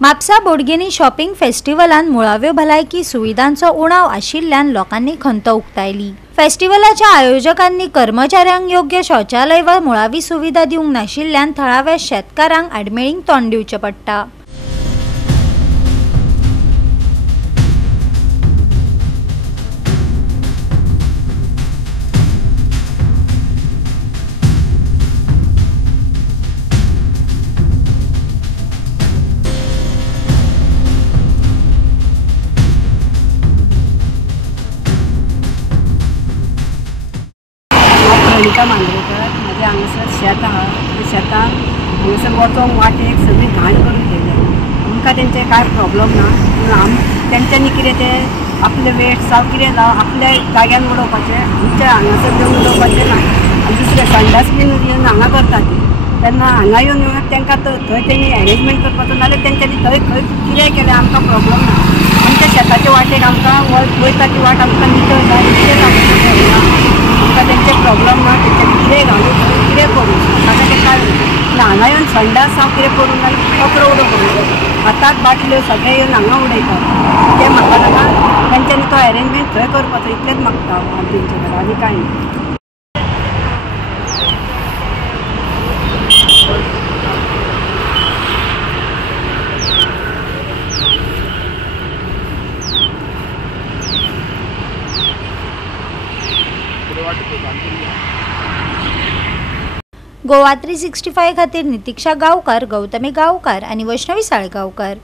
म्हापसा बोडगिनी shopping फेस्टिवलान मुळाव्यो भलायकी सुविधांचो उणाव आशिल्ल्यान लोकांनी खंत उक्तायली। फेस्टिवलाच्या आयोजकांनी कर्मचाऱ्यांक योग्य शौचालय व मुळावी सुविधा दिवंक नाशिल्ल्यान थळाव्या शेतकारांक आडमेळींक तोंड दिवचें पडटा। ललिता मांद्रेकर माझे हांगासर शेत आहा। शेतान हांगासर वचोंक वाटेक सगळी घाण करून ठेयल्या। आमकां तेंचे कांय प्रॉब्लम ना, पूण तेंच्यांनी कितें तें आपले वेट जावं कितें जावं आपल्या जाग्यान उडोवपाचें, आमच्या हांगासर येवन उडोवपाचें ना। आनी दुसरे संडास बीन येवन हांगा करता ती, तेन्ना हांगा येवन तेंकां थंय तेणी अरेंजमेंट करपाचो, नाल्यार तेंच्यांनी थंय खंय कितेंय केल्यार आमकां प्रॉब्लम ना। आमच्या शेताच्या वाटेक आमकां वयता ती वाट आमकां नितळ जाय, कितें आमकां तेंचे प्रॉब्लम ना। तेंचे कितें घालून कितें करूं ताका तें कांय ना। हांगा येवन संडास हांव कितें करूं नाल्यार कचरो उडोवपाचो, हाताक बाटल्यो सगळे येवन हांगा उडयतात। तें म्हाका नाका, तेंच्यांनी तो अरेंजमेंट थंय करपाचो, इतलेंच मागता हांव तेंचे कडेन, आनी कांय ना। गोवा 365 खातीर नितीक्षा गांवकार, गौतमी गांवकार आनी वैष्णवी साळगांवकार।